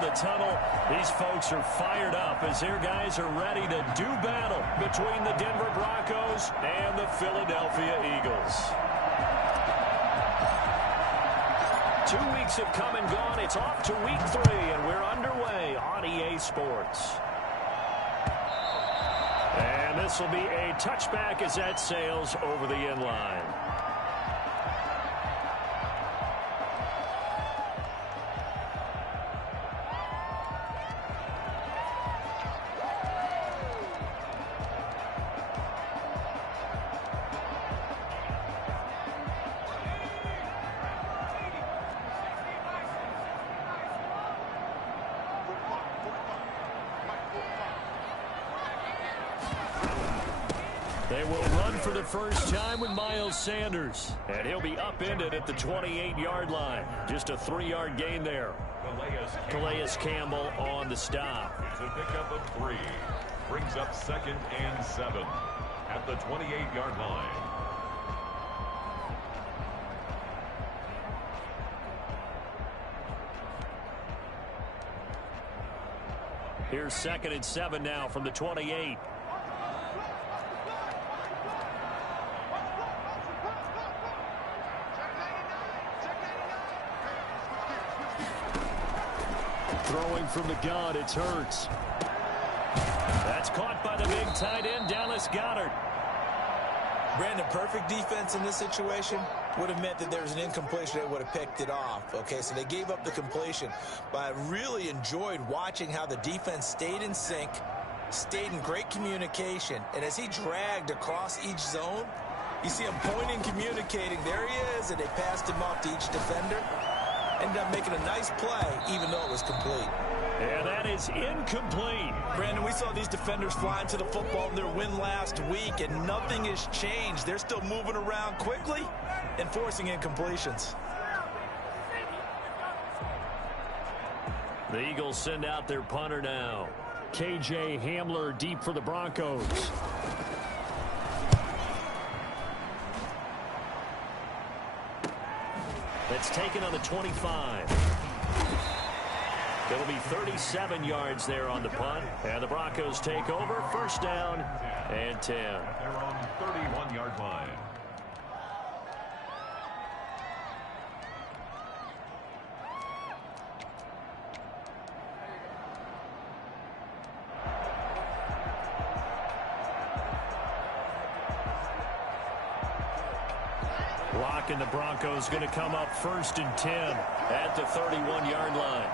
of the tunnel. These folks are fired up as their guys are ready to do battle between the Denver Broncos and the Philadelphia Eagles. 2 weeks have come and gone. It's off to week 3, and we're underway on EA Sports. And this will be a touchback as that sails over the end line. They will run for the first time with Miles Sanders. And he'll be upended at the 28-yard line. Just a 3-yard gain there. Calais Campbell on the stop. It's a pickup of 3. Brings up 2nd and 7 at the 28-yard line. Here's 2nd and 7 now from the 28. Throwing from the gun, it's Hurts. That's caught by the big tight end, Dallas Goedert. Brandon, perfect defense in this situation would have meant that there was an incompletion. They would have picked it off. Okay, so they gave up the completion. But I really enjoyed watching how the defense stayed in sync, stayed in great communication. And as he dragged across each zone, you see him pointing, communicating. There he is, and they passed him off to each defender. Ended up making a nice play, even though it was complete. And that is incomplete. Brandon, we saw these defenders flying to the football in their win last week, and nothing has changed. They're still moving around quickly and forcing incompletions. The Eagles send out their punter now. KJ Hamler deep for the Broncos. That's taken on the 25. It'll be 37 yards there on the punt. And the Broncos take over. First down and 10. They're on the 31-yard line. Lock and the Broncos going to come up 1st and 10 at the 31-yard line.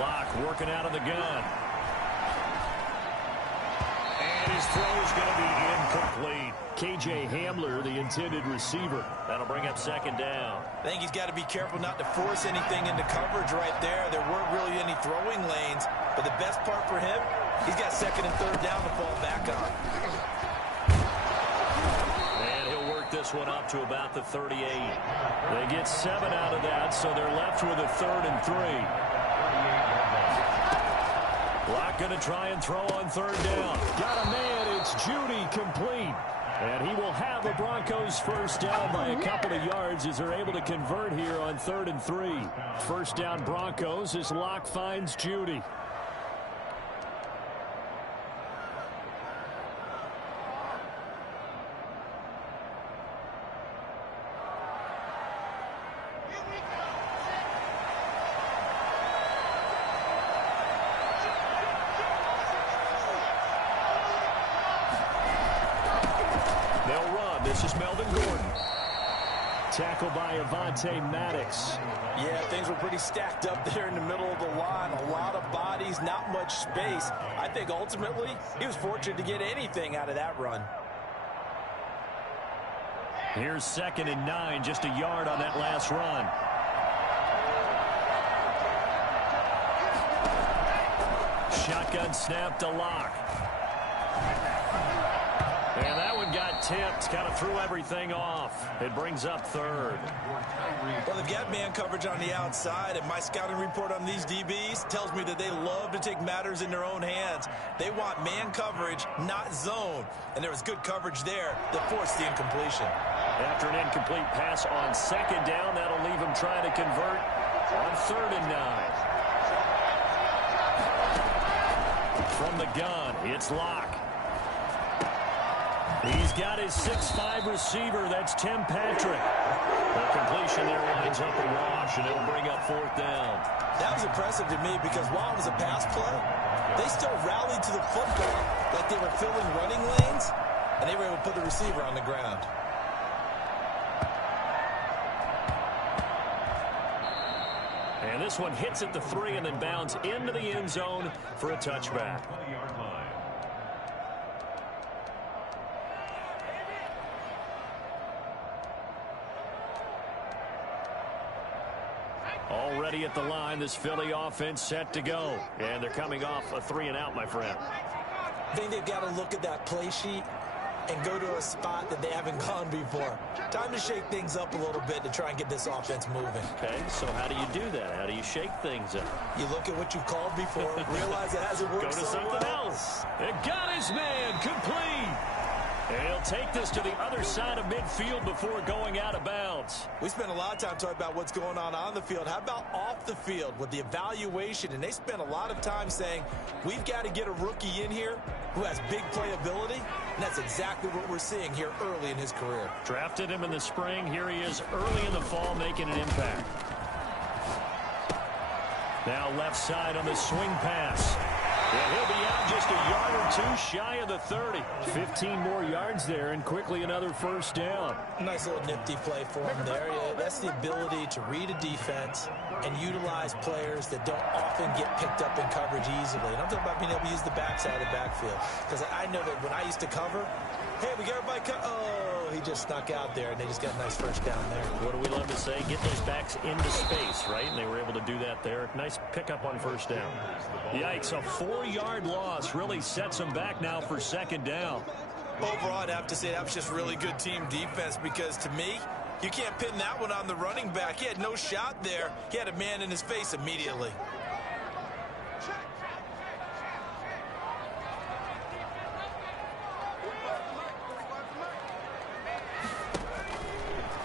Lock working out of the gun. And his throw is going to be incomplete. KJ Hamler, the intended receiver. That'll bring up 2nd down. I think he's got to be careful not to force anything into coverage right there. There weren't really any throwing lanes. But the best part for him, he's got 2nd and 3rd down to fall back on. And he'll work this one up to about the 38. They get 7 out of that, so they're left with a 3rd and 3. Lock going to try and throw on 3rd down. Got a man. It's Judy complete. And he will have the Broncos first down by a couple of yards as they're able to convert here on 3rd and 3. First down Broncos as Lock finds Judy. Tackled by Avonte Maddox. Yeah, things were pretty stacked up there in the middle of the line. A lot of bodies, not much space. I think ultimately he was fortunate to get anything out of that run. Here's 2nd and 9, just a yard on that last run. Shotgun snap to Lock. And that one got tipped, kind of threw everything off. It brings up third. Well, they've got man coverage on the outside, and my scouting report on these DBs tells me that they love to take matters in their own hands. They want man coverage, not zone. And there was good coverage there that forced the incompletion. After an incomplete pass on second down, that'll leave him trying to convert on 3rd and 9. From the gun, it's Locke. He's got his 6'5" receiver. That's Tim Patrick. The completion there winds up a wash, and it'll bring up 4th down. That was impressive to me because while it was a pass play, they still rallied to the football like they were filling running lanes, and they were able to put the receiver on the ground. And this one hits at the 3 and then bounds into the end zone for a touchback. Already at the line, this Philly offense set to go. And they're coming off a 3 and out, my friend. I think they've got to look at that play sheet and go to a spot that they haven't gone before. Time to shake things up a little bit to try and get this offense moving. Okay, so how do you do that? How do you shake things up? You look at what you've called before, realize it hasn't worked so well. Go to something else. It got his man complete. And he'll take this to the other side of midfield before going out of bounds. We spent a lot of time talking about what's going on the field. How about off the field with the evaluation? And they spent a lot of time saying, we've got to get a rookie in here who has big playability. And that's exactly what we're seeing here early in his career. Drafted him in the spring. Here he is early in the fall making an impact. Now left side on the swing pass. Yeah, he'll be out just a yard or 2 shy of the 30. 15 more yards there and quickly another 1st down. Nice little nifty play for him there. Yeah, that's the ability to read a defense and utilize players that don't often get picked up in coverage easily. And I'm talking about being able to use the backside of the backfield. Because I know that when I used to cover, hey, we got everybody oh, he just snuck out there, and they just got a nice 1st down there. What do we love to say? Get those backs into space, right? And they were able to do that there. Nice pickup on 1st down. Yikes, a 4-yard loss really sets them back now for 2nd down. Overall, I'd have to say that was just really good team defense because, to me, you can't pin that one on the running back. He had no shot there. He had a man in his face immediately.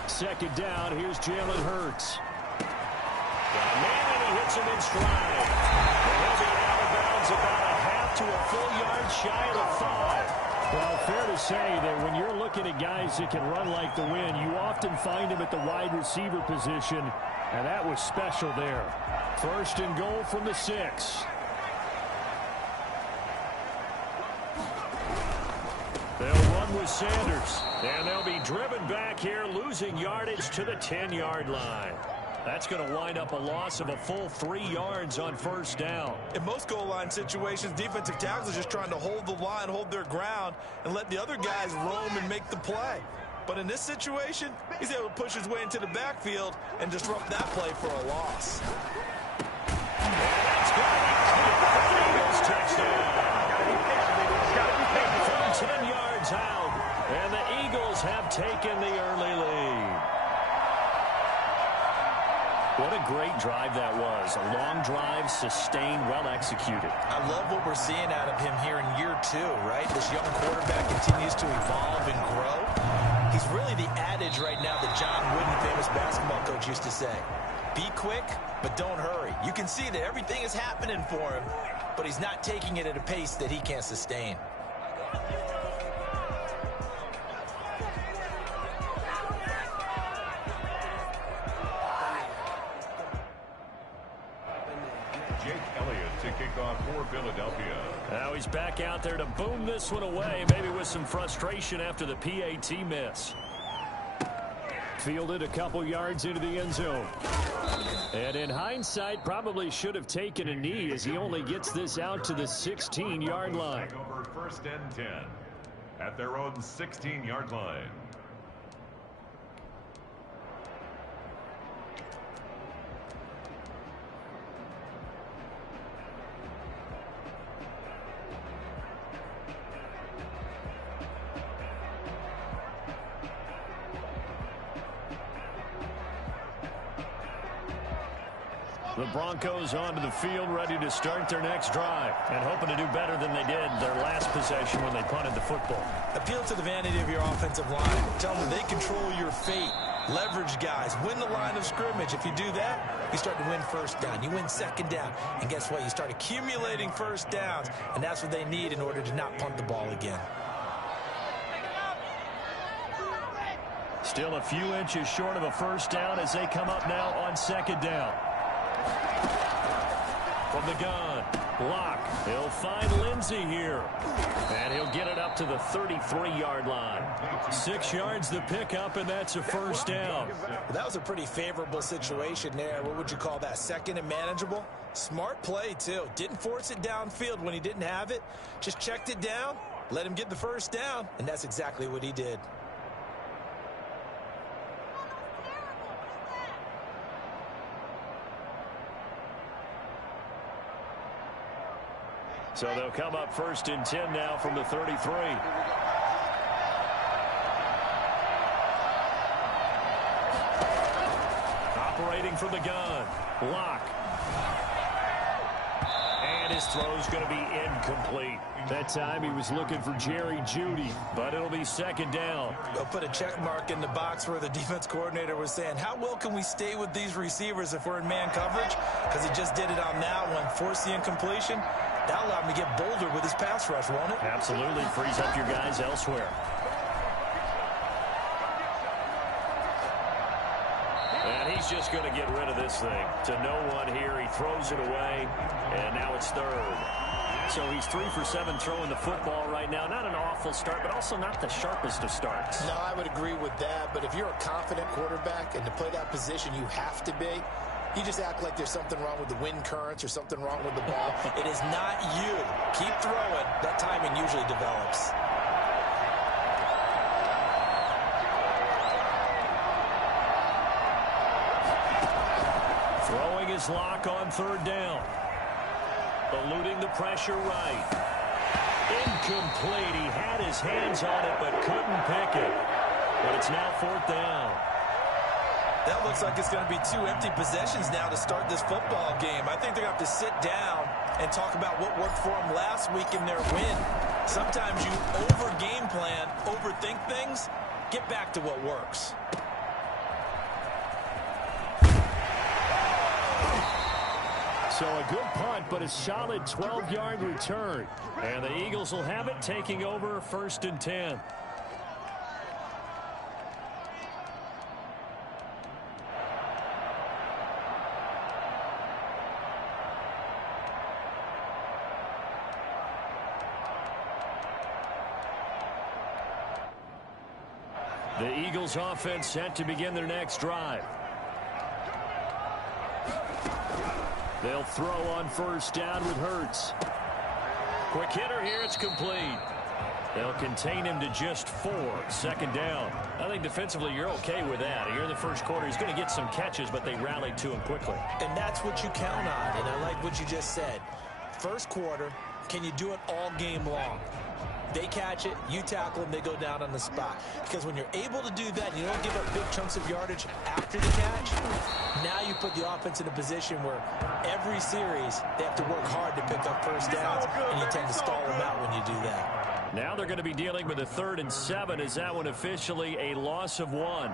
Second down, here's Jalen Hurts. Got a man, and he hits him in stride. And he'll be out of bounds about a half to a full yard shy of the 5. Well, fair to say that when you're looking at guys that can run like the wind, you often find him at the wide receiver position, and that was special there. 1st and goal from the 6. They'll run with Sanders, and they'll be driven back here, losing yardage to the 10-yard line. That's going to wind up a loss of a full 3 yards on 1st down. In most goal line situations, defensive tackles are just trying to hold the line, hold their ground, and let the other guys roam and make the play. But in this situation, he's able to push his way into the backfield and disrupt that play for a loss. That's good. Eagles touchdown. From 10 yards out, and the Eagles have taken the early lead. What a great drive that was. A long drive, sustained, well executed. I love what we're seeing out of him here in year 2, right? This young quarterback continues to evolve and grow. He's really the adage right now that John Wooden, famous basketball coach, used to say. Be quick, but don't hurry. You can see that everything is happening for him, but he's not taking it at a pace that he can't sustain. For Philadelphia. Now he's back out there to boom this one away, maybe with some frustration after the PAT miss. Fielded a couple yards into the end zone. And in hindsight, probably should have taken a knee as he only gets this out to the 16-yard line. Over 1st and 10 at their own 16-yard line. The Broncos onto the field, ready to start their next drive, and hoping to do better than they did their last possession when they punted the football. Appeal to the vanity of your offensive line. Tell them they control your fate. Leverage guys. Win the line of scrimmage. If you do that, you start to win first down. You win second down. And guess what? You start accumulating first downs, and that's what they need in order to not punt the ball again. Still a few inches short of a first down as they come up now on second down. From the gun, block. He'll find Lindsey here. And he'll get it up to the 33-yard line. 6 yards the pickup, and that's a first down. That was a pretty favorable situation there. What would you call that? Second and manageable? Smart play, too. Didn't force it downfield when he didn't have it. Just checked it down, let him get the first down, and that's exactly what he did. So they'll come up first and 10 now from the 33. Operating from the gun. Lock. And his throw's going to be incomplete. That time he was looking for Jerry Jeudy, but it'll be second down. They'll put a check mark in the box where the defense coordinator was saying, how well can we stay with these receivers if we're in man coverage? Because he just did it on that one. Force the incompletion. That'll allow him to get bolder with his pass rush, won't it? Absolutely. Frees up your guys elsewhere. And he's just going to get rid of this thing. To no one here. He throws it away. And now it's third. So he's 3 for 7 throwing the football right now. Not an awful start, but also not the sharpest of starts. No, I would agree with that. But if you're a confident quarterback and to play that position, you have to be. You just act like there's something wrong with the wind currents or something wrong with the ball. It is not you. Keep throwing. That timing usually develops. Throwing his lock on third down. Eluding the pressure right. Incomplete. He had his hands on it but couldn't pick it. But it's now fourth down. That looks like it's going to be 2 empty possessions now to start this football game. I think they're going to have to sit down and talk about what worked for them last week in their win. Sometimes you over-game plan, overthink things. Get back to what works. So a good punt, but a solid 12-yard return. And the Eagles will have it, taking over first and 10. The Eagles offense set to begin their next drive. They'll throw on first down with Hurts. Quick hitter here, it's complete. They'll contain him to just 4. Second down. I think defensively you're okay with that. Here in the first quarter, he's going to get some catches, but they rallied to him quickly. And that's what you count on, and I like what you just said. First quarter, can you do it all game long? They catch it, you tackle them, they go down on the spot. Because when you're able to do that, and you don't give up big chunks of yardage after the catch, now you put the offense in a position where every series they have to work hard to pick up first downs, and you tend to stall them out when you do that. Now they're going to be dealing with a 3rd and 7. Is that one officially a loss of 1?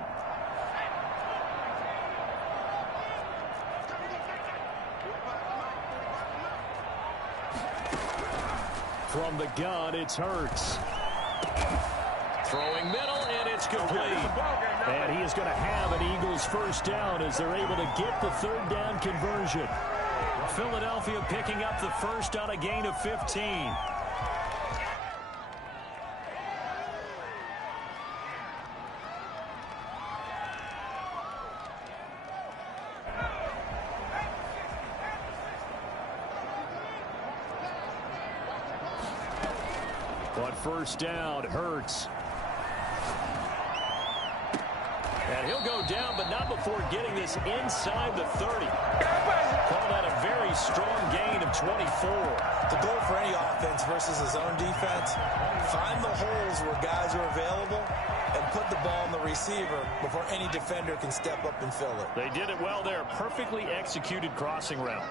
From the gun, it's Hurts. Throwing middle, and it's complete. And he is going to have an Eagles first down as they're able to get the 3rd down conversion. Philadelphia picking up the first on a gain of 15. On first down, Hurts. And he'll go down, but not before getting this inside the 30. Call that a very strong gain of 24. The goal for any offense versus his own defense, find the holes where guys are available and put the ball in the receiver before any defender can step up and fill it. They did it well there. Perfectly executed crossing route.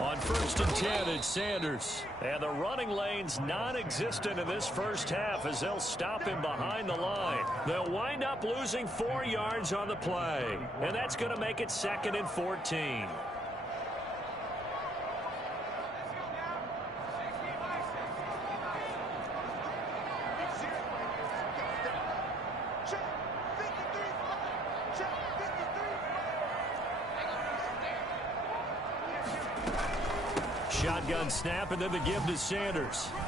On 1st and 10, it's Sanders. And the running lane's non-existent in this first half as they'll stop him behind the line. They'll wind up losing 4 yards on the play. And that's going to make it 2nd and 14. Shotgun snap, and then the give to Sanders. They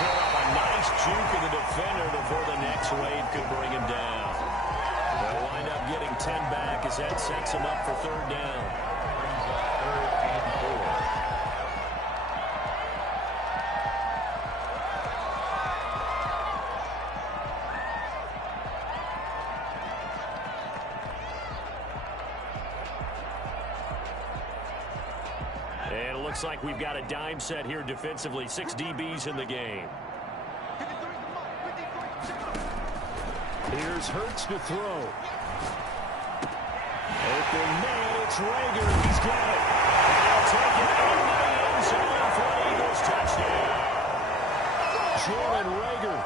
showed up a nice juke of the defender before the next wave could bring him down. They'll wind up getting 10 back as that sets him up for 3rd down. And it looks like we've got a dime set here defensively. 6 DBs in the game. Here's Hurts to throw. Open man, it's Rager. He's got it. They'll take it into the end zone for an Eagles touchdown. Jordan Rager,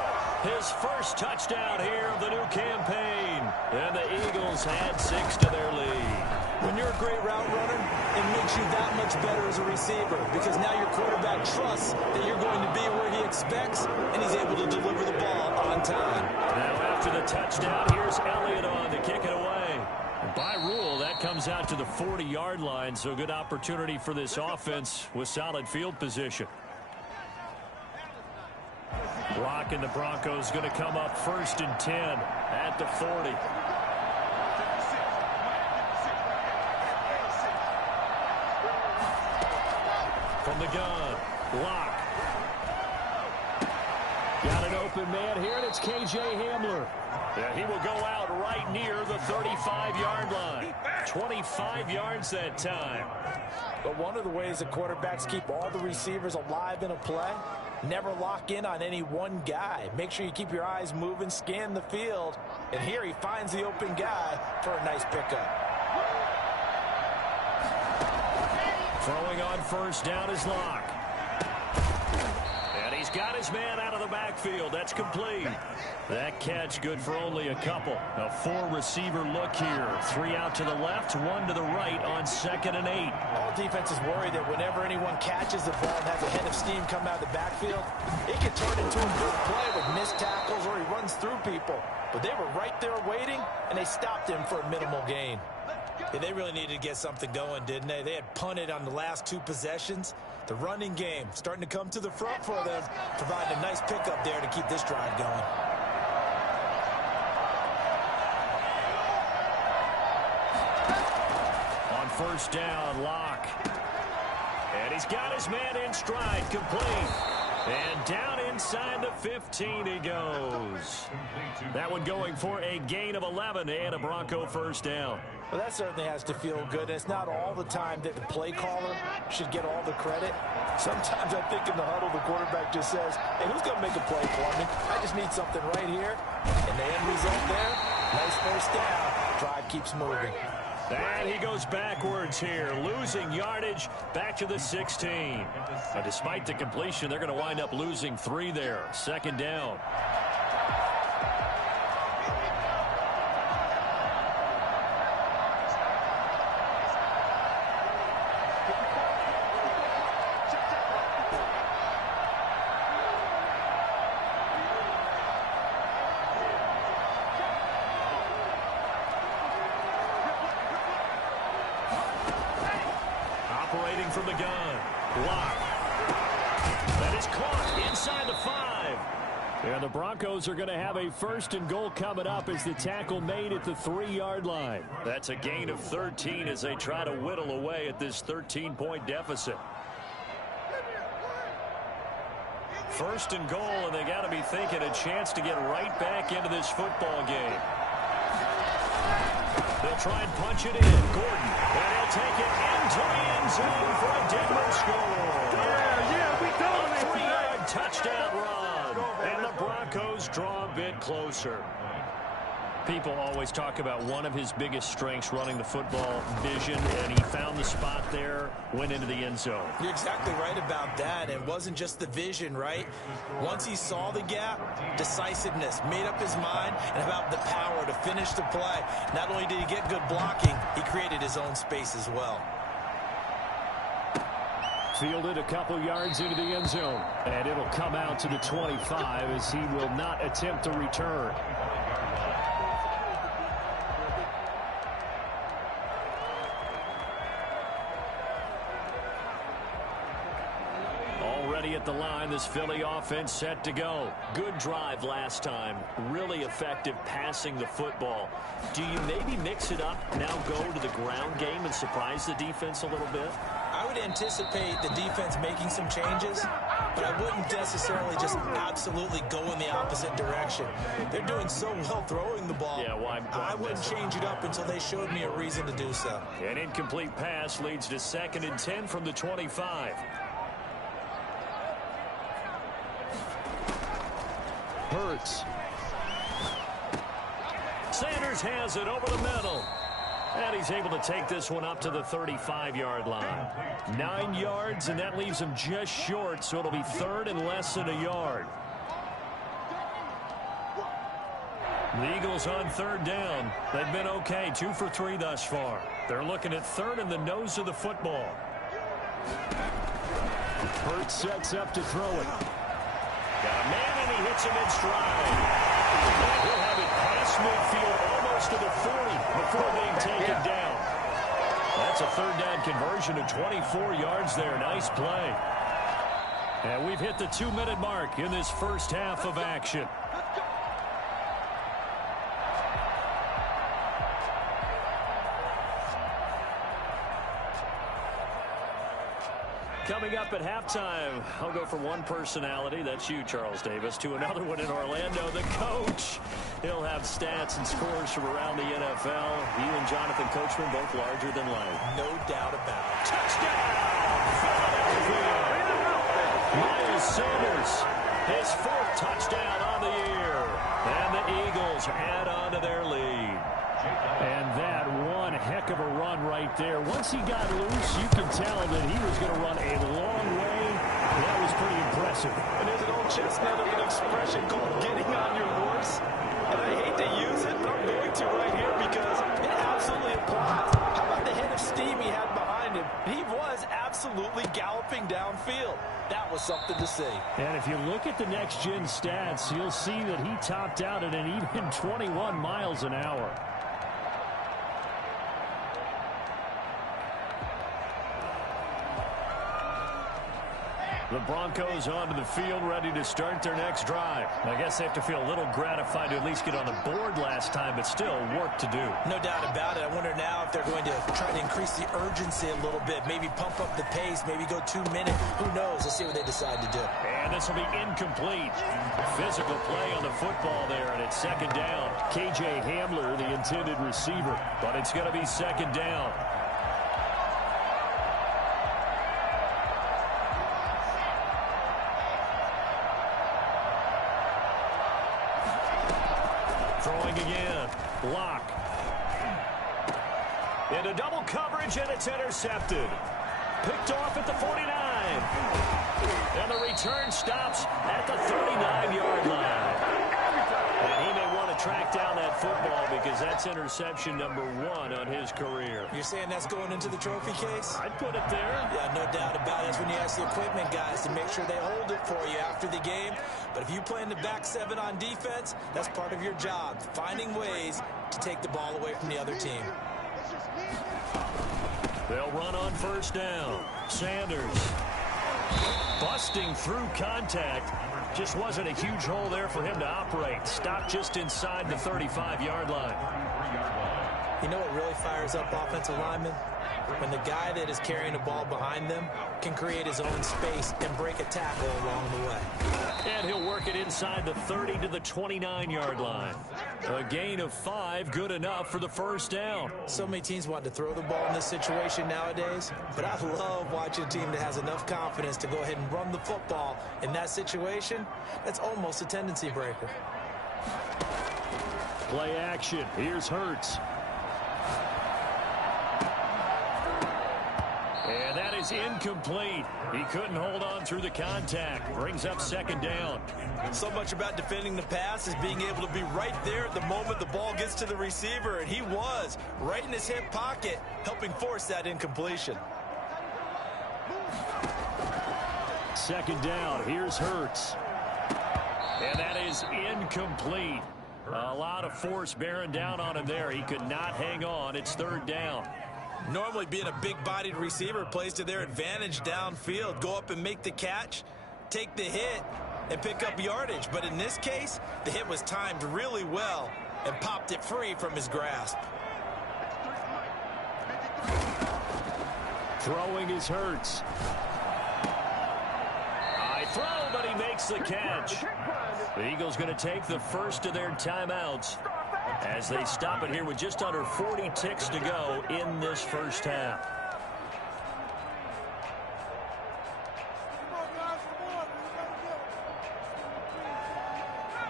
his first touchdown here of the new campaign. And the Eagles add 6 to their lead. When you're a great route runner, it makes you that much better as a receiver because now your quarterback trusts that you're going to be where he expects, and he's able to deliver the ball on time. Now after the touchdown, here's Elliott on to kick it away. And by rule, that comes out to the 40-yard line, so good opportunity for this offense with solid field position. Block and the Broncos going to come up 1st and 10 at the 40. From the gun, Locke. Got an open man here, and it's K.J. Hamler. Yeah, he will go out right near the 35-yard line. 25 yards that time. But one of the ways that quarterbacks keep all the receivers alive in a play, never lock in on any one guy. Make sure you keep your eyes moving, scan the field. And here he finds the open guy for a nice pickup. Throwing on 1st down is Locke. And he's got his man out of the backfield. That's complete. That catch good for only a couple. A 4-receiver look here. 3 out to the left, 1 to the right on 2nd and 8. All defenses worry that whenever anyone catches the ball and has a head of steam come out of the backfield, it can turn into a big play with missed tackles or he runs through people. But they were right there waiting, and they stopped him for a minimal gain. Yeah, they really needed to get something going, didn't they? They had punted on the last 2 possessions. The running game starting to come to the front for them, providing a nice pickup there to keep this drive going. On 1st down, Locke. And he's got his man in stride, complete. And down inside the 15 he goes. That one going for a gain of 11 and a Bronco 1st down. Well, that certainly has to feel good. And it's not all the time that the play caller should get all the credit. Sometimes I think in the huddle, the quarterback just says, hey, who's going to make a play for me? I just need something right here. And the end result there, nice 1st down. Drive keeps moving. And he goes backwards here, losing yardage back to the 16. Despite the completion, they're going to wind up losing 3 there. 2nd down. Operating from the gun. Block. That is caught inside the 5. And the Broncos are going to have a 1st and goal coming up as the tackle made at the 3-yard line. That's a gain of 13 as they try to whittle away at this 13-point deficit. First and goal, and they got to be thinking a chance to get right back into this football game. They'll try and punch it in. Gordon, and he'll take it into the end zone for a Denver score. Yeah, we dominate. A 3-yard touchdown run, and the Broncos draw a bit closer. People always talk about one of his biggest strengths, running the football, vision, and he found the spot there, went into the end zone. You're exactly right about that. It wasn't just the vision, right? Once he saw the gap, decisiveness, made up his mind, and about the power to finish the play. Not only did he get good blocking, he created his own space as well. Fielded a couple yards into the end zone, and it'll come out to the 25 as he will not attempt to return. At the line, this Philly offense set to go. Good drive last time. Really effective passing the football. Do you maybe mix it up, now go to the ground game and surprise the defense a little bit? I would anticipate the defense making some changes, but I wouldn't necessarily just absolutely go in the opposite direction. They're doing so well throwing the ball. Yeah, why I wouldn't change it up until they showed me a reason to do so. An incomplete pass leads to 2nd and 10 from the 25. Hurts. Sanders has it over the middle. And he's able to take this one up to the 35-yard line. 9 yards, and that leaves him just short, so it'll be 3rd and less than a yard. The Eagles on 3rd down. They've been okay, 2 for 3 thus far. They're looking at 3rd in the nose of the football. Hurts sets up to throw it. Got a man, and he hits him in stride. And he'll have it past midfield almost to the 40 before being taken down. That's a 3rd down conversion of 24 yards there. Nice play. And we've hit the 2-minute mark in this first half of action. Coming up at halftime, I'll go from one personality, that's you, Charles Davis, to another one in Orlando, the coach. He'll have stats and scores from around the NFL. You and Jonathan Coachman both larger than life. No doubt about it. Touchdown! Philadelphia! Miles Sanders, his 4th touchdown on the year. And the Eagles add on to their lead. And that one heck of a run right there. Once he got loose, you can tell that he was going to run a long way. That was pretty impressive. And there's an old chestnut of an expression called getting on your horse. And I hate to use it, but I'm going to right here because it absolutely applies. How about the head of steam he had behind him? He was absolutely galloping downfield. That was something to see. And if you look at the next-gen stats, you'll see that he topped out at an even 21 miles an hour. The Broncos onto the field, ready to start their next drive. I guess they have to feel a little gratified to at least get on the board last time, but still work to do. No doubt about it. I wonder now if they're going to try to increase the urgency a little bit, maybe pump up the pace, maybe go 2 minutes. Who knows? Let's see what they decide to do. And this will be incomplete. Physical play on the football there, and it's 2nd down. K.J. Hamler, the intended receiver, but it's going to be 2nd down. Throwing again. Block. Into double coverage, and it's intercepted. Picked off at the 49. And the return stops at the 39-yard line. And he may want to track down that football because that's interception number 1 on his career. You're saying that's going into the trophy case? I'd put it there. Yeah, no doubt about it. That's when you ask the equipment guys to make sure they hold it for you after the game. But if you play in the back 7 on defense, that's part of your job, finding ways to take the ball away from the other team. They'll run on 1st down. Sanders busting through contact. Just wasn't a huge hole there for him to operate. Stopped just inside the 35-yard line. You know what really fires up offensive linemen? When the guy that is carrying the ball behind them can create his own space and break a tackle along the way. inside the 30 to the 29-yard line. A gain of 5, good enough for the first down. So many teams want to throw the ball in this situation nowadays, but I love watching a team that has enough confidence to go ahead and run the football. In that situation, that's almost a tendency breaker. Play action. Here's Hurts. And that is incomplete. He couldn't hold on through the contact. Brings up second down. So much about defending the pass is being able to be right there at the moment the ball gets to the receiver, and he was right in his hip pocket, helping force that incompletion. Second down. Here's Hurts. And that is incomplete. A lot of force bearing down on him there. He could not hang on. It's third down. Normally being a big-bodied receiver plays to their advantage downfield. Go up and make the catch, take the hit, and pick up yardage. But in this case, the hit was timed really well and popped it free from his grasp. Throwing is Hurts. High throw, but he makes the catch. The Eagles going to take the first of their timeouts as they stop it here with just under 40 ticks to go in this first half.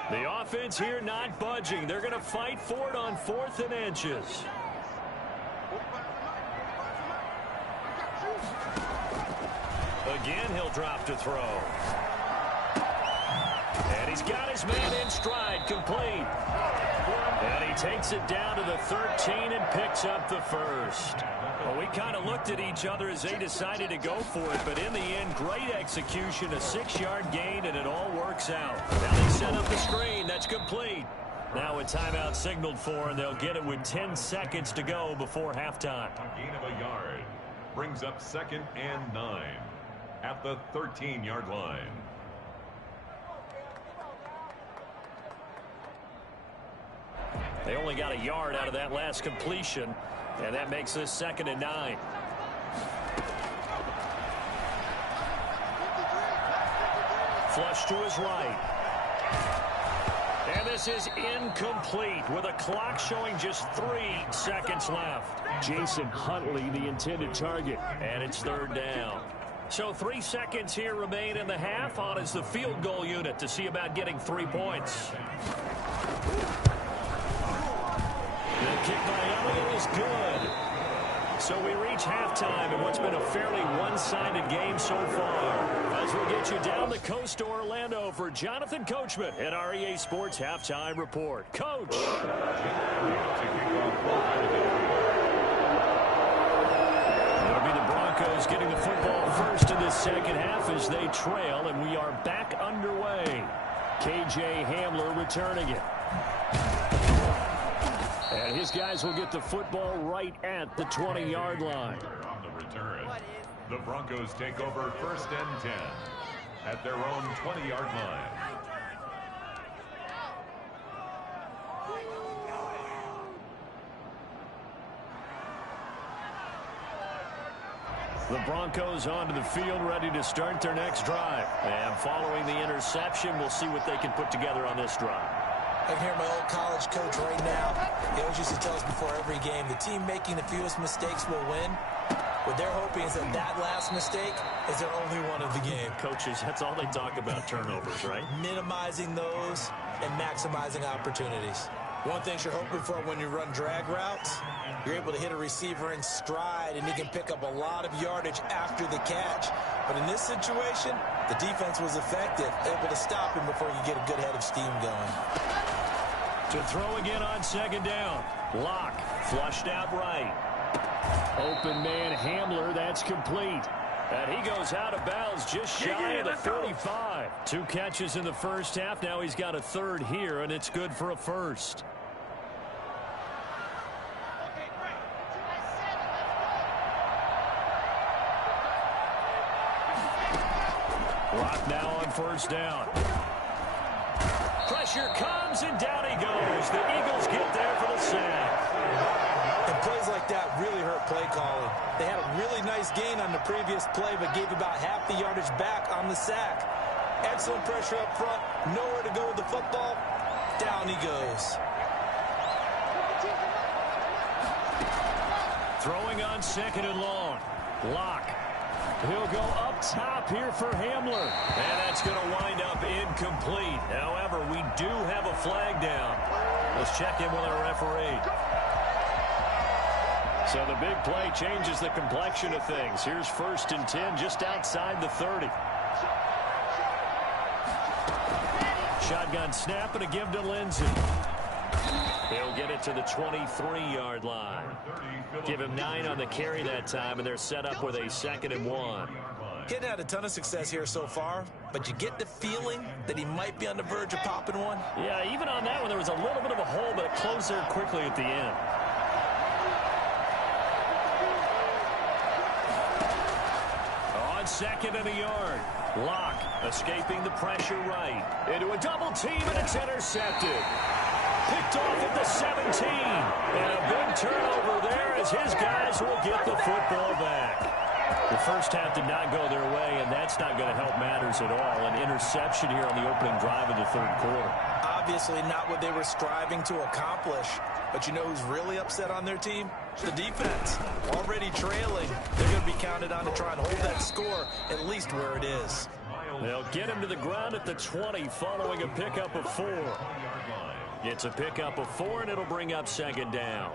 The offense here not budging. They're going to fight for it on 4th and inches. Again, he'll drop to throw. And he's got his man in stride, complete. And he takes it down to the 13 and picks up the first. Well, we kind of looked at each other as they decided to go for it, but in the end, great execution, a 6-yard gain, and it all works out. Now they set up the screen. That's complete. Now a timeout signaled for, and they'll get it with 10 seconds to go before halftime. A gain of a yard brings up 2nd and 9 at the 13-yard line. They only got a yard out of that last completion, and that makes this 2nd and 9. Flush to his right. And this is incomplete with a clock showing just 3 seconds left. Jason Huntley, the intended target, and it's third down. So 3 seconds here remain in the half. On is the field goal unit to see about getting 3 points. The kick by Elliott is good. So we reach halftime in what's been a fairly one-sided game so far. As we'll get you down the coast to Orlando for Jonathan Coachman at our EA Sports Halftime Report. Coach. It'll be the Broncos getting the football first in this second half as they trail, and we are back underway. KJ Hamler returning it. And his guys will get the football right at the 20-yard line. On the return, the Broncos take over 1st and 10 at their own 20-yard line. The Broncos onto the field, ready to start their next drive. And following the interception, we'll see what they can put together on this drive. I can hear my old college coach right now. He always used to tell us before every game, the team making the fewest mistakes will win. What they're hoping is that that last mistake is their only one of the game. Coaches, that's all they talk about, turnovers, right? Minimizing those and maximizing opportunities. One thing you're hoping for when you run drag routes, you're able to hit a receiver in stride, and he can pick up a lot of yardage after the catch. But in this situation, the defense was effective, able to stop him before you get a good head of steam going. To throw again on second down. Lock flushed out right. Open man Hamler, that's complete. And he goes out of bounds just shy of the 45. 2 catches in the first half. Now he's got a third here, and it's good for a first. Lock now on first down. Pressure comes, and down he goes. The Eagles get there for the sack. And plays like that really hurt play calling. They had a really nice gain on the previous play, but gave about half the yardage back on the sack. Excellent pressure up front. Nowhere to go with the football. Down he goes. Throwing on 2nd and long. Locke. He'll go up top here for Hamler. And that's going to wind up incomplete. However, we do have a flag down. Let's check in with our referee. So the big play changes the complexion of things. Here's 1st and 10 just outside the 30. Shotgun snap and a give to Lindsey. He'll get it to the 23-yard line. Give him 9 on the carry that time, and they're set up with a 2nd and 1. Getting had a ton of success here so far, but you get the feeling that he might be on the verge of popping one. Yeah, even on that one, there was a little bit of a hole, but it closed there quickly at the end. On 2nd and a yard. Locke escaping the pressure right. Into a double team, and it's intercepted. Picked off at the 17. And a big turnover there as his guys will get the football back. The first half did not go their way, and that's not going to help matters at all. An interception here on the opening drive of the 3rd quarter. Obviously not what they were striving to accomplish. But you know who's really upset on their team? The defense. Already trailing. They're going to be counted on to try and hold that score at least where it is. They'll get him to the ground at the 20 following a pickup of 4. It's a pickup of 4, and it'll bring up 2nd down.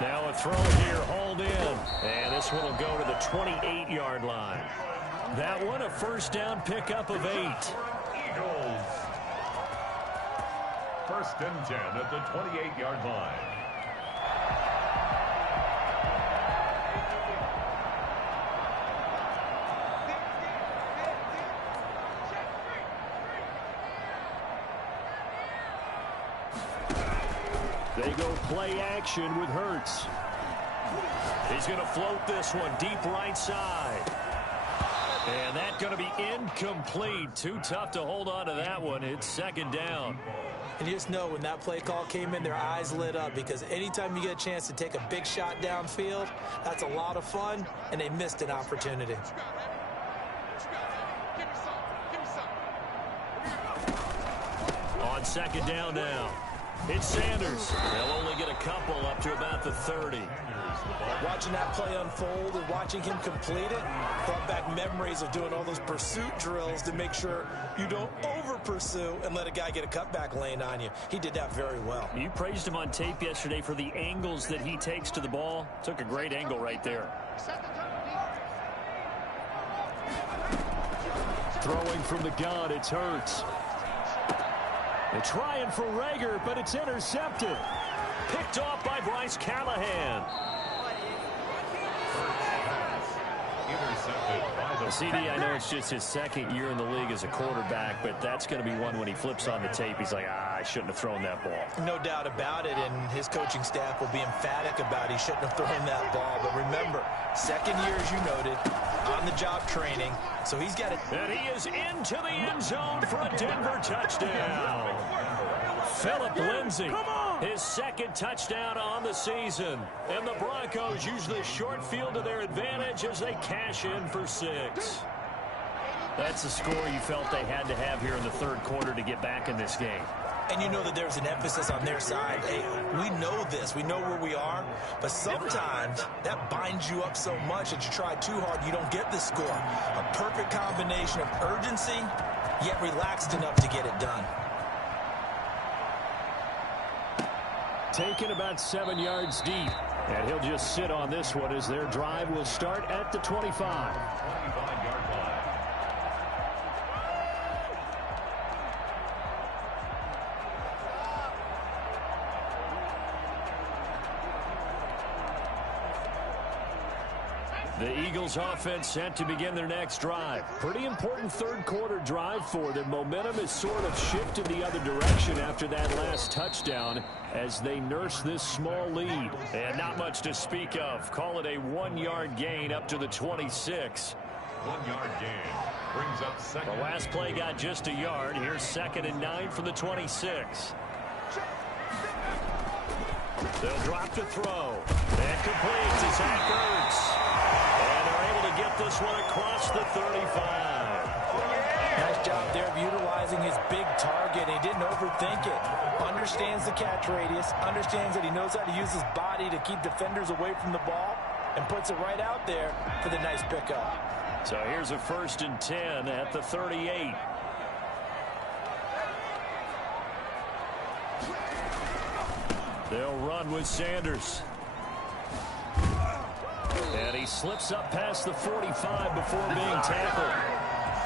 Now a throw here, hauled in. And this one will go to the 28-yard line. That one a 1st down pickup of 8. Eagles. 1st and 10 at the 28-yard line. They go play action with Hurts. He's going to float this one deep right side. And that's going to be incomplete. Too tough to hold on to that one. It's 2nd down. And you just know when that play call came in, their eyes lit up, because anytime you get a chance to take a big shot downfield, that's a lot of fun, and they missed an opportunity. On 2nd down now. It's Sanders. They'll only get a couple up to about the 30. Watching that play unfold and watching him complete it brought back memories of doing all those pursuit drills to make sure you don't over-pursue and let a guy get a cutback lane on you. He did that very well. You praised him on tape yesterday for the angles that he takes to the ball. Took a great angle right there. Throwing from the gun, it's Hurts. They're trying for Rager, but it's intercepted. Picked off by Bryce Callahan. CD, I know it's just his 2nd year in the league as a quarterback, but that's going to be one when he flips on the tape. He's like, I shouldn't have thrown that ball. No doubt about it, and his coaching staff will be emphatic about he shouldn't have thrown that ball. But remember, 2nd year, as you noted, on-the-job training, so he's got it. And he is into the end zone for a Denver touchdown. Phillip Lindsay, his 2nd touchdown on the season. And the Broncos use the short field to their advantage as they cash in for 6. That's the score you felt they had to have here in the 3rd quarter to get back in this game. And you know that there's an emphasis on their side. Hey, we know this. We know where we are. But sometimes that binds you up so much that you try too hard, you don't get the score. A perfect combination of urgency, yet relaxed enough to get it done. Taken about 7 yards deep. And he'll just sit on this one as their drive will start at the 25. 25-yard line. The Eagles offense set to begin their next drive. Pretty important 3rd quarter drive for them. Momentum has sort of shifted the other direction after that last touchdown as they nurse this small lead. And not much to speak of. Call it a 1-yard gain up to the 26. 1-yard gain. Brings up second. The last play got just a yard. Here's 2nd and 9 from the 26. They'll drop to throw. And complete to Zach Ertz. And they're able to get this one across the 35. Nice job there of utilizing his big target. He didn't overthink it. Understands the catch radius. Understands that he knows how to use his body to keep defenders away from the ball. And puts it right out there for the nice pickup. So here's a 1st and 10 at the 38. They'll run with Sanders. And he slips up past the 45 before being tackled.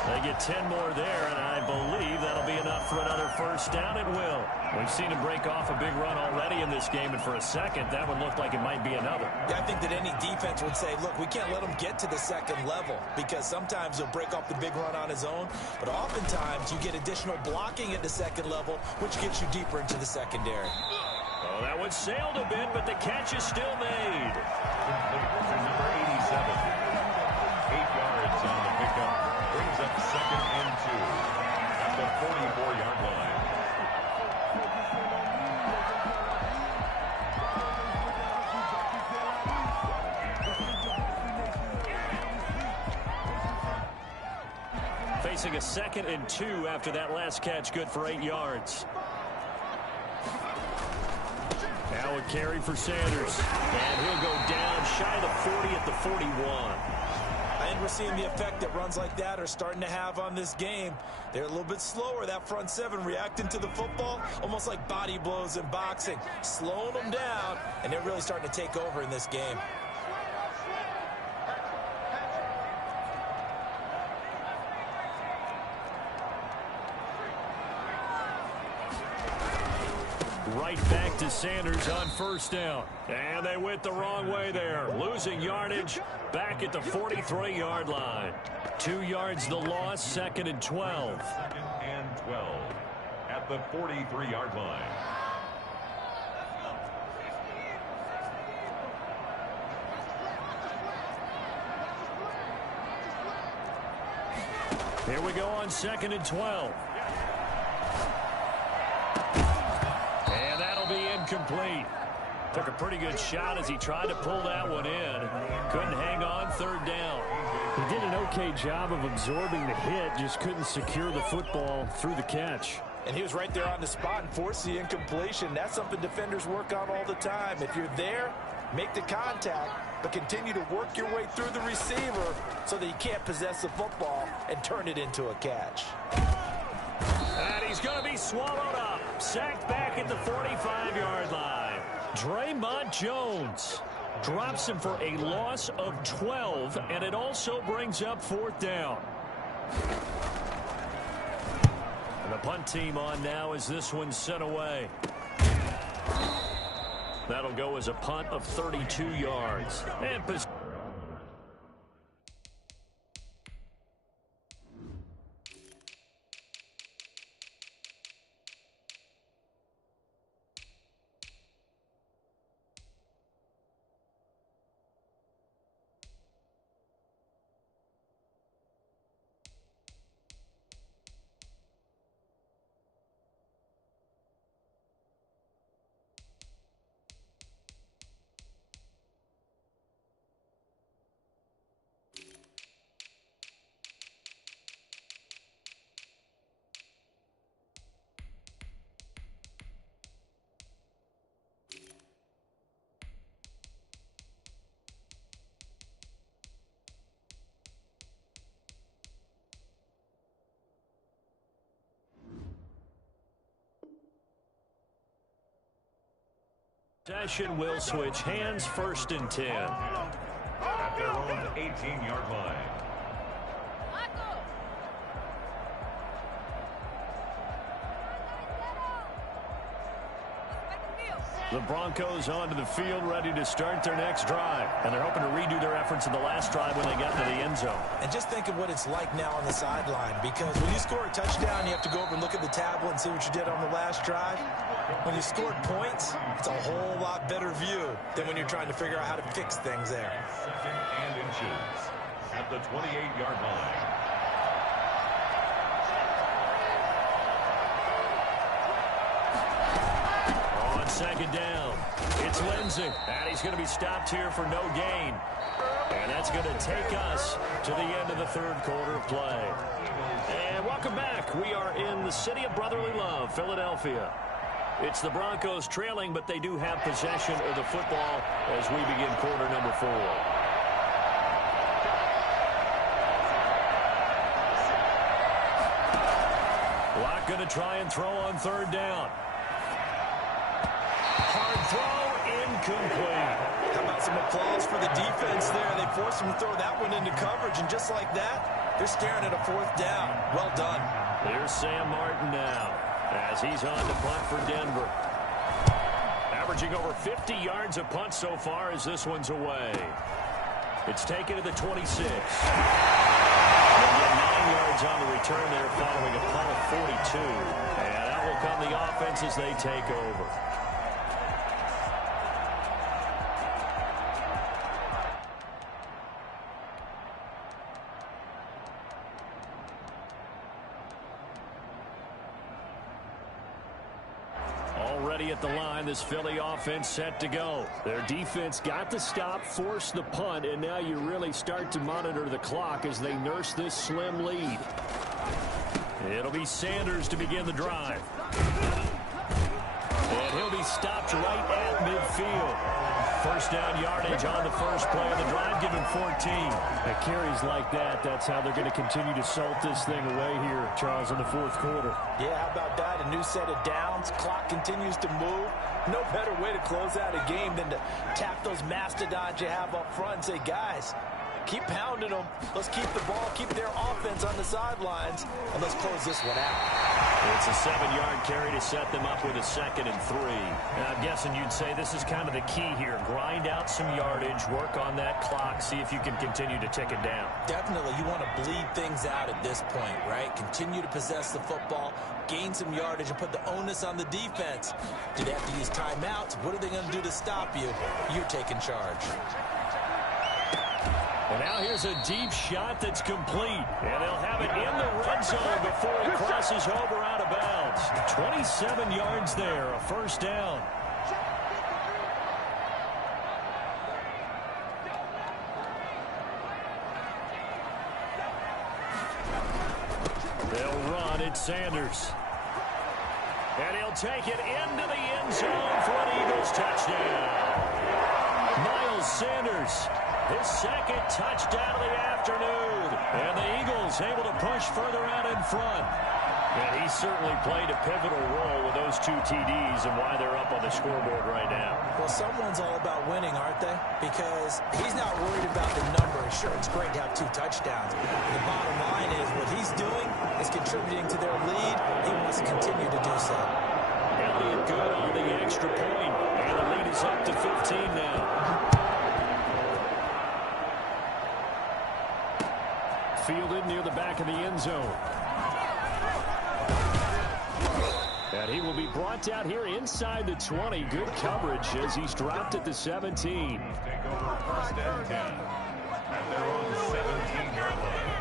They get 10 more there, and I believe that'll be enough for another 1st down. It will. We've seen him break off a big run already in this game, and for a second, that one looked like it might be another. Yeah, I think that any defense would say, look, we can't let him get to the 2nd level, because sometimes he'll break off the big run on his own, but oftentimes you get additional blocking at the 2nd level, which gets you deeper into the secondary. Oh, that one sailed a bit, but the catch is still made. Number 87. 8 yards on the pickup. Brings up 2nd and 2 at the 44-yard line. Facing a 2nd and 2 after that last catch, good for 8 yards. Now a carry for Sanders. And he'll go down shy of the 40 at the 41. I think we're seeing the effect that runs like that are starting to have on this game. They're a little bit slower, that front 7, reacting to the football, almost like body blows in boxing, slowing them down, and they're really starting to take over in this game. Right back to Sanders on 1st down. And they went the wrong way there. Losing yardage back at the 43-yard line. 2 yards the loss, 2nd and 12. 2nd and 12 at the 43-yard line. Here we go on 2nd and 12. And that'll be incomplete. Took a pretty good shot as he tried to pull that one in. Couldn't hang on, 3rd down. He did an okay job of absorbing the hit, just couldn't secure the football through the catch. And he was right there on the spot and forced the incompletion. That's something defenders work on all the time. If you're there, make the contact, but continue to work your way through the receiver so that you can't possess the football and turn it into a catch. And he's going to be swallowed up. Sacked back at the 45-yard line. Draymond Jones drops him for a loss of 12, and it also brings up 4th down. And the punt team on now as this one's sent away. That'll go as a punt of 32 yards. And possession will switch hands, 1st and 10. At their own 18-yard line. The Broncos onto the field, ready to start their next drive. And they're hoping to redo their efforts in the last drive when they got to the end zone. And just think of what it's like now on the sideline, because when you score a touchdown, you have to go over and look at the tablet and see what you did on the last drive. When you scored points, it's a whole lot better view than when you're trying to figure out how to fix things there. 2nd and inches at the 28-yard line. On second down, it's Lindsey, and he's going to be stopped here for no gain. And that's going to take us to the end of the third quarter of play. And welcome back. We are in the city of brotherly love, Philadelphia. It's the Broncos trailing, but they do have possession of the football as we begin quarter number 4. Locke going to try and throw on third down. Hard throw, incomplete. How about some applause for the defense there? They forced him to throw that one into coverage, and just like that, they're staring at a fourth down. Well done. There's Sam Martin now as he's on to punt for Denver. Averaging over 50 yards a punt so far as this one's away. It's taken to the 26. And get 9 yards on the return there following a punt of 42. And that will come the offense as they take over. Already at the line, this Philly offense set to go. Their defense got the stop, forced the punt, and now you really start to monitor the clock as they nurse this slim lead. It'll be Sanders to begin the drive. And he'll be stopped right at midfield. First down yardage on the first play of the drive, given 14. At carries like that, that's how they're going to continue to salt this thing away here, Charles, in the fourth quarter. Yeah, how about that? A new set of downs. Clock continues to move. No better way to close out a game than to tap those mastodons you have up front and say, guys, keep pounding them. Let's keep the ball, keep their offense on the sidelines, and let's close this one out. It's a 7-yard carry to set them up with a 2nd and 3. And I'm guessing you'd say this is kind of the key here. Grind out some yardage, work on that clock, see if you can continue to tick it down. Definitely, you want to bleed things out at this point, right? Continue to possess the football, gain some yardage, and put the onus on the defense. Do they have to use timeouts? What are they going to do to stop you? You're taking charge. And now here's a deep shot that's complete. And they'll have it in the red zone before it crosses over out of bounds. 27 yards there, a first down. They'll run it, Sanders. And he'll take it into the end zone for an Eagles touchdown. Miles Sanders, his second touchdown of the afternoon. And the Eagles able to push further out in front. And he certainly played a pivotal role with those 2 TDs and why they're up on the scoreboard right now. Well, someone's all about winning, aren't they? Because he's not worried about the numbers. Sure, it's great to have 2 touchdowns. The bottom line is what he's doing is contributing to their lead. He wants to continue to do so. Elliott good on the extra point. And the lead is up to 15 now. Fielded near the back of the end zone. And he will be brought out here inside the 20. Good coverage as he's dropped at the 17. Take over first and 10 at their own 17-yard line.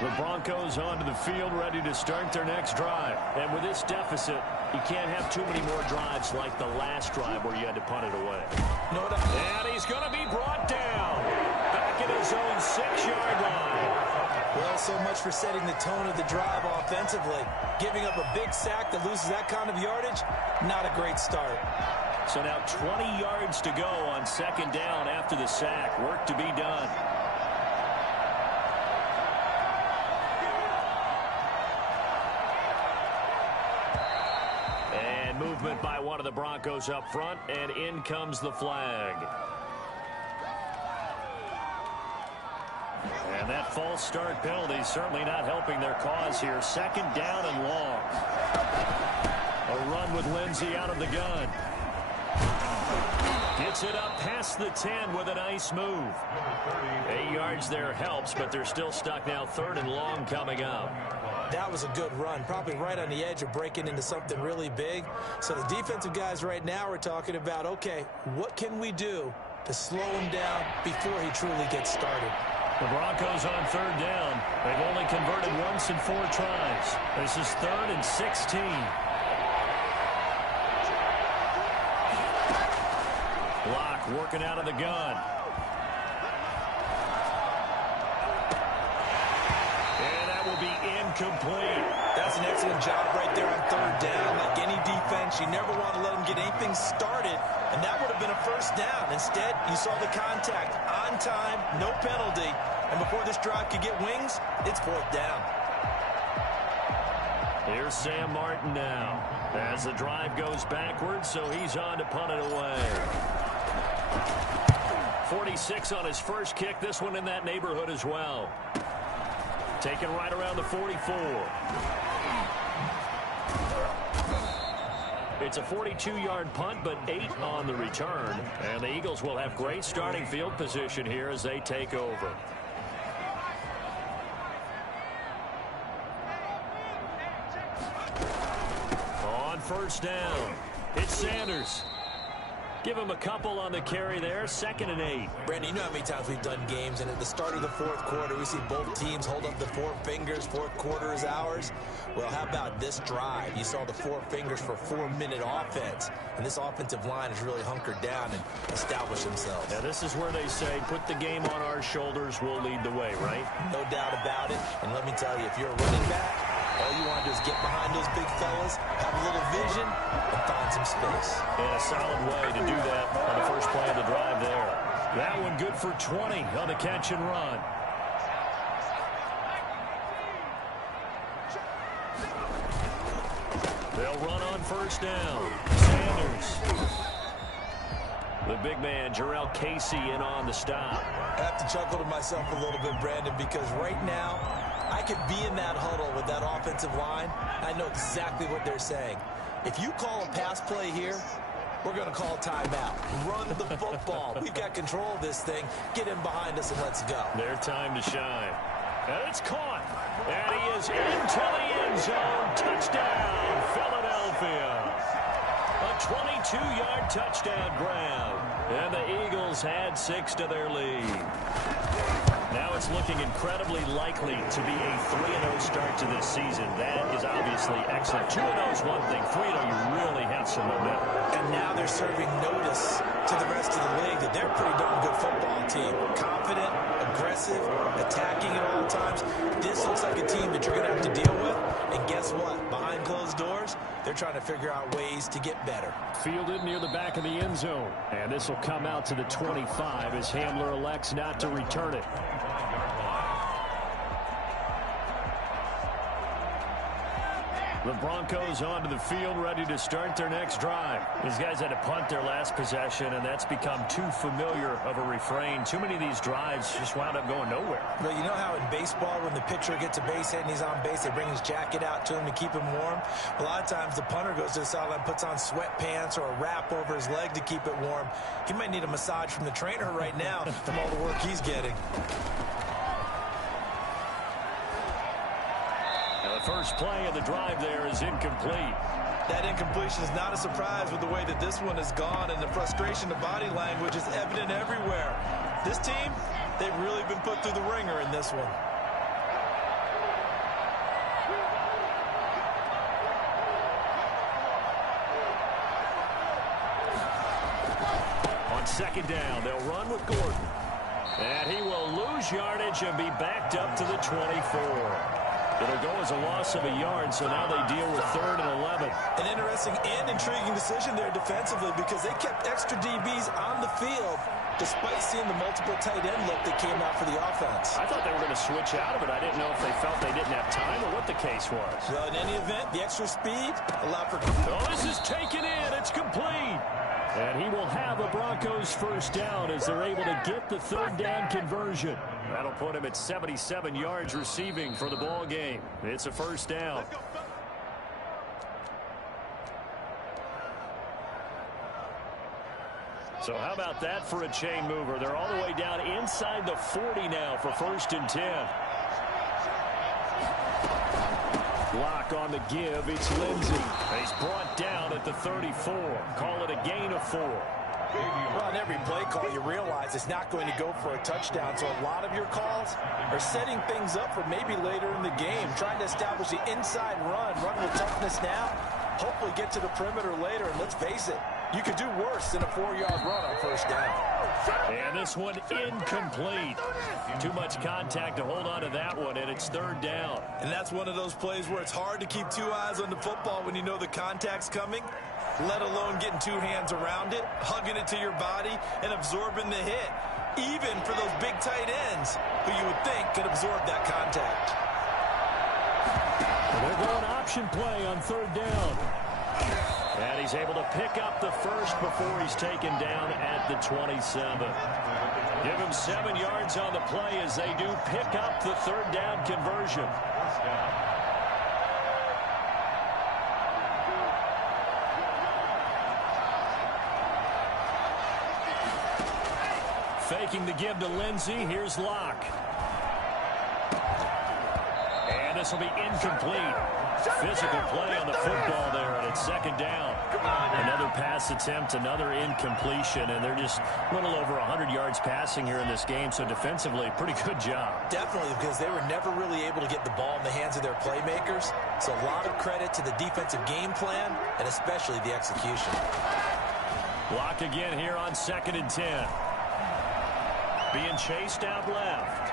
The Broncos onto the field, ready to start their next drive. And with this deficit, you can't have too many more drives like the last drive where you had to punt it away. And he's going to be brought down back at his own 6-yard line. Well, so much for setting the tone of the drive offensively. Giving up a big sack that loses that kind of yardage, not a great start. So now 20 yards to go on second down after the sack. Work to be done. And movement by one of the Broncos up front, and in comes the flag. And that false start penalty certainly not helping their cause here. Second down and long. A run with Lindsey out of the gun. Gets it up past the 10 with a nice move. 8 yards there helps, but they're still stuck now. Third and long coming up. That was a good run, probably right on the edge of breaking into something really big. So the defensive guys right now are talking about, okay, what can we do to slow him down before he truly gets started? The Broncos on third down. They've only converted once in 4 tries. This is 3rd and 16. Block working out of the gun. And that will be incomplete. That's an excellent job right there on third down. Like any defense, you never want to let them get anything started, and that would have been a first down. Instead, you saw the contact on time, no penalty, and before this drive could get wings, it's 4th down. Here's Sam Martin now as the drive goes backwards, so he's on to punt it away. 46 on his first kick, this one in that neighborhood as well. Taken right around the 44. It's a 42-yard punt, but 8 on the return. And the Eagles will have great starting field position here as they take over. On first down, it's Sanders. Give him a couple on the carry there. 2nd and 8. Brandon, you know how many times we've done games, and at the start of the 4th quarter, we see both teams hold up the 4 fingers. 4th quarter is ours. Well, how about this drive? You saw the 4 fingers for 4-minute offense, and this offensive line has really hunkered down and established themselves. Now, this is where they say, put the game on our shoulders, we'll lead the way, right? No doubt about it. And let me tell you, if you're a running back, all you want to do is get behind those big fellas, have a little vision, and find some space. And a solid way to do that on the first play of the drive there. That one good for 20 on the catch and run. They'll run on first down. Sanders. The big man, Jarrell Casey, in on the stop. I have to chuckle to myself a little bit, Brandon, because right now, I could be in that huddle with that offensive line. I know exactly what they're saying. If you call a pass play here, we're going to call timeout. Run the football. We've got control of this thing. Get in behind us and let's go. Their time to shine. And it's caught. And he is into the end zone. Touchdown, Philadelphia. A 22-yard touchdown grab. And the Eagles add 6 to their lead. Now it's looking incredibly likely to be a 3-0 start to this season. That is obviously excellent. 2-0 is one thing. 3-0, you really have some momentum. And now they're serving notice to the rest of the league that they're a pretty darn good football team. Confident, aggressive, attacking at all times. This looks like a team that you're going to have to deal with. And guess what? Behind closed doors, they're trying to figure out ways to get better. Fielded near the back of the end zone. And this will come out to the 25 as Hamler elects not to return it. The Broncos onto the field, ready to start their next drive. These guys had to punt their last possession, and that's become too familiar of a refrain. Too many of these drives just wound up going nowhere. But you know how in baseball, when the pitcher gets a base hit and he's on base, they bring his jacket out to him to keep him warm? A lot of times the punter goes to the sideline, puts on sweatpants or a wrap over his leg to keep it warm. He might need a massage from the trainer right now from all the work he's getting. The first play of the drive there is incomplete. That incompletion is not a surprise with the way that this one has gone, and the frustration of body language is evident everywhere. This team, they've really been put through the ringer in this one. On second down, they'll run with Gordon. And he will lose yardage and be backed up to the 24. It'll go as a loss of a yard, so now they deal with 3rd and 11. An interesting and intriguing decision there defensively because they kept extra DBs on the field despite seeing the multiple tight end look that came out for the offense. I thought they were going to switch out of it. I didn't know if they felt they didn't have time or what the case was. Well, in any event, the extra speed allowed for... Oh, this is taken in. It's complete. And he will have a Broncos first down as they're able to get the 3rd down conversion. That'll put him at 77 yards receiving for the ball game. It's a first down. So how about that for a chain mover? They're all the way down inside the 40 now for 1st and 10. Block on the give. It's Lindsey. He's brought down at the 34. Call it a gain of 4. Well, on every play call, you realize it's not going to go for a touchdown. So a lot of your calls are setting things up for maybe later in the game, trying to establish the inside run with toughness now, hopefully get to the perimeter later. And let's face it, you could do worse than a 4-yard run on first down. And this one incomplete. Too much contact to hold on to that one, and it's 3rd down. And that's one of those plays where it's hard to keep 2 eyes on the football when you know the contact's coming, let alone getting 2 hands around it, hugging it to your body, and absorbing the hit, even for those big tight ends who you would think could absorb that contact. They're going option play on 3rd down. And he's able to pick up the first before he's taken down at the 27. Give him 7 yards on the play as they do pick up the 3rd down conversion. Faking the give to Lindsey. Here's Locke. And this will be incomplete. Physical play on the football there, and it's 2nd down. Another pass attempt, another incompletion, and they're just a little over 100 yards passing here in this game, so defensively, pretty good job. Definitely, because they were never really able to get the ball in the hands of their playmakers, so a lot of credit to the defensive game plan, and especially the execution. Block again here on 2nd and 10. Being chased out left.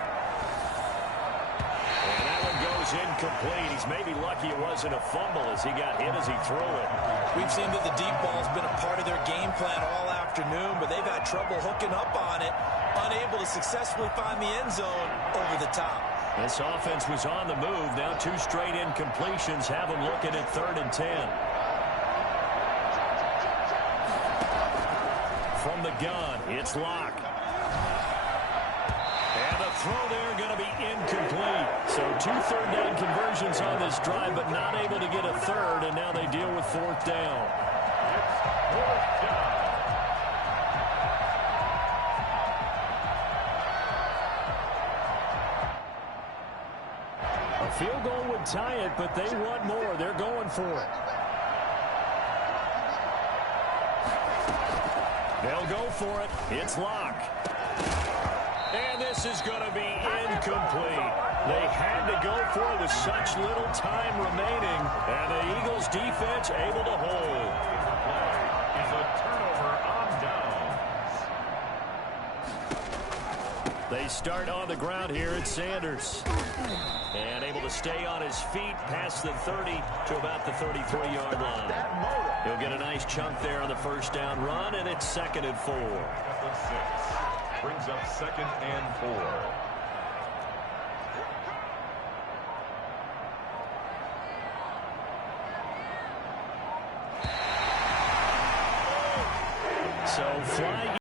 And that one goes incomplete. He's maybe lucky it wasn't a fumble as he got hit as he threw it. We've seen that the deep ball's been a part of their game plan all afternoon, but they've had trouble hooking up on it, unable to successfully find the end zone over the top. This offense was on the move. Now 2 straight incompletions have them looking at 3rd and 10. From the gun, it's Locke. And the throw there going to be incomplete. So 2 3rd down conversions on this drive, but not able to get a 3rd, and now they deal with 4th down. A field goal would tie it, but they want more. They're going for it. They'll go for it. It's Locke. And this is going to be incomplete. They had to go for it with such little time remaining, and the Eagles defense able to hold. Is a turnover on downs. They start on the ground here at Sanders. And able to stay on his feet past the 30 to about the 33-yard line. He'll get a nice chunk there on the first down run, and it's 2nd and 4. Brings up 2nd and 4. So fly